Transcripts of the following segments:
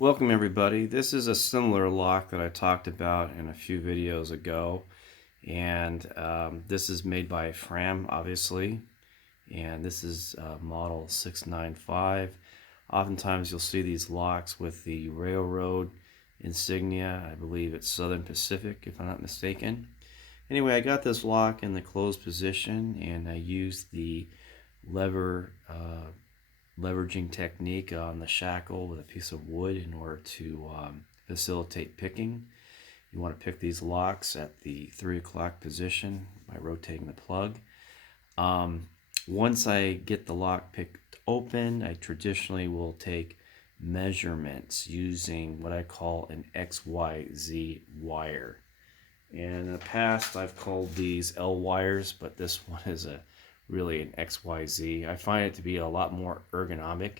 Welcome everybody. This is a similar lock that I talked about in a few videos ago, and this is made by FRAIM, obviously, and this is model 695. Oftentimes you'll see these locks with the railroad insignia. I believe it's Southern Pacific, if I'm not mistaken. Anyway, I got this lock in the closed position, and I used the leveraging technique on the shackle with a piece of wood in order to facilitate picking. You want to pick these locks at the 3 o'clock position by rotating the plug. Once I get the lock picked open, I traditionally will take measurements using what I call an XYZ wire. And in the past, I've called these L wires, but this one is really an XYZ. I find it to be a lot more ergonomic.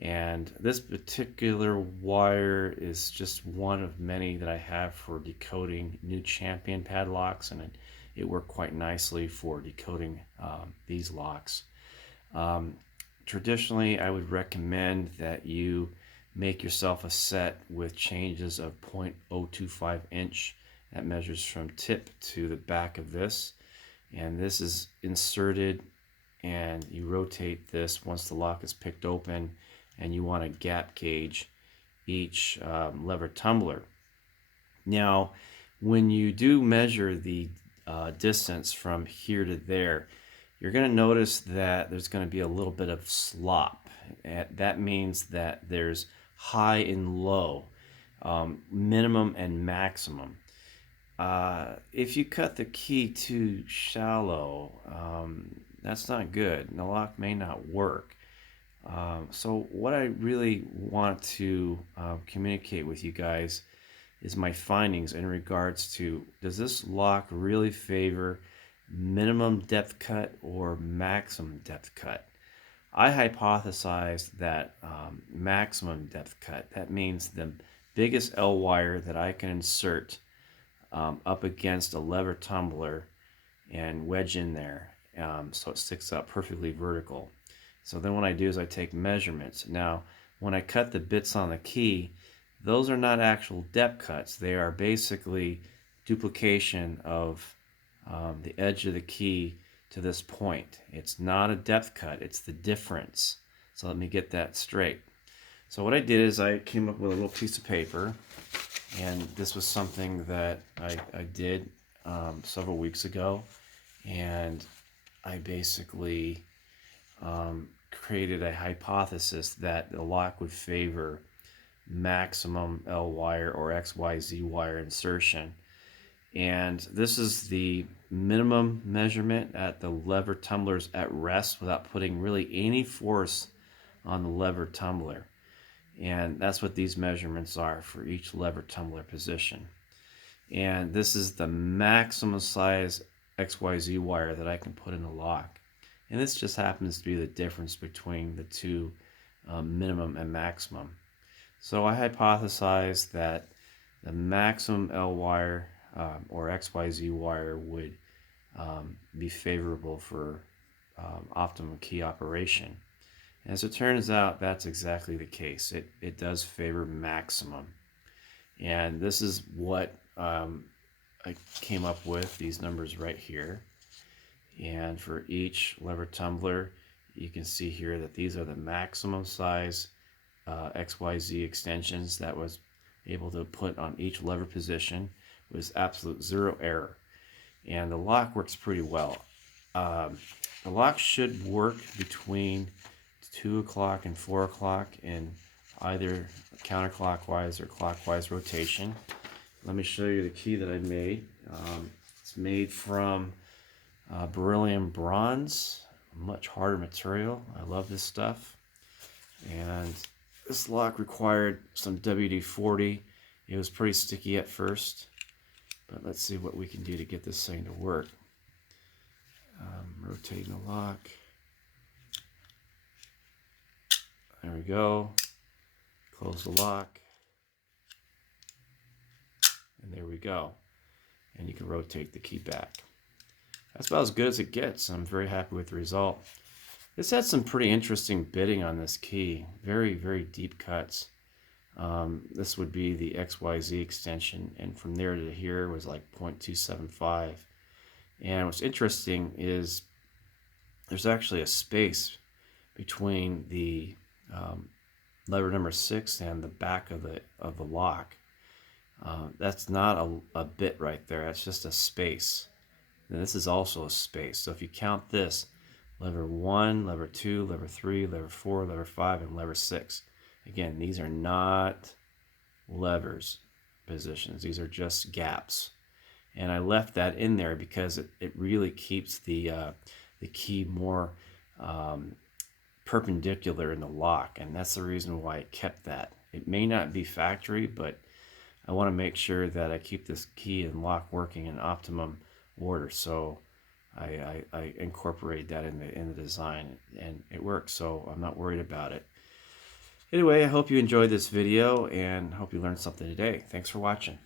And this particular wire is just one of many that I have for decoding new champion padlocks, and it worked quite nicely for decoding these locks. Traditionally, I would recommend that you make yourself a set with changes of 0.025 inch. That measures from tip to the back of this, and this is inserted, and you rotate this once the lock is picked open, and you want to gap gauge each lever tumbler. Now, when you do measure the distance from here to there, you're going to notice that there's going to be a little bit of slop. That means that there's high and low, minimum and maximum. If you cut the key too shallow, that's not good. The lock may not work. So what I really want to communicate with you guys is my findings in regards to, does this lock really favor minimum depth cut or maximum depth cut? I hypothesized that maximum depth cut. That means the biggest L wire that I can insert up against a lever tumbler and wedge in there so it sticks up perfectly vertical. So then what I do is I take measurements. Now, when I cut the bits on the key, those are not actual depth cuts. They are basically duplication of the edge of the key to this point. It's not a depth cut, it's the difference. So let me get that straight. So what I did is I came up with a little piece of paper, and this was something that I did several weeks ago, and I basically created a hypothesis that the lock would favor maximum L wire or XYZ wire insertion. And this is the minimum measurement at the lever tumblers at rest without putting really any force on the lever tumbler. And that's what these measurements are for each lever tumbler position. And this is the maximum size XYZ wire that I can put in the lock. And this just happens to be the difference between the two minimum and maximum. So I hypothesized that the maximum L wire or XYZ wire would be favorable for optimum key operation. As it turns out, that's exactly the case. It does favor maximum. And this is what I came up with, these numbers right here. And for each lever tumbler, you can see here that these are the maximum size XYZ extensions that was able to put on each lever position with absolute zero error. And the lock works pretty well. The lock should work between 2 o'clock and 4 o'clock in either counterclockwise or clockwise rotation. Let me show you the key that I made. It's made from beryllium bronze, much harder material. I love this stuff. And this lock required some WD-40. It was pretty sticky at first, but let's see what we can do to get this thing to work. Rotating the lock. There we go. Close the lock. And there we go. And you can rotate the key back. That's about as good as it gets. I'm very happy with the result. This had some pretty interesting bitting on this key. Very, very deep cuts. This would be the XYZ extension, and from there to here was like 0.275. And what's interesting is there's actually a space between the lever number 6 and the back of the lock. That's not a bit right there. That's just a space. And this is also a space. So if you count this, lever 1, lever 2, lever 3, lever 4, lever 5, and lever 6. Again, these are not levers positions. These are just gaps. And I left that in there because it really keeps the key more perpendicular in the lock, and that's the reason why I kept that. It may not be factory, but I want to make sure that I keep this key and lock working in optimum order. So I incorporated that in the design, and it works, so I'm not worried about it. Anyway, I hope you enjoyed this video and hope you learned something today. Thanks for watching.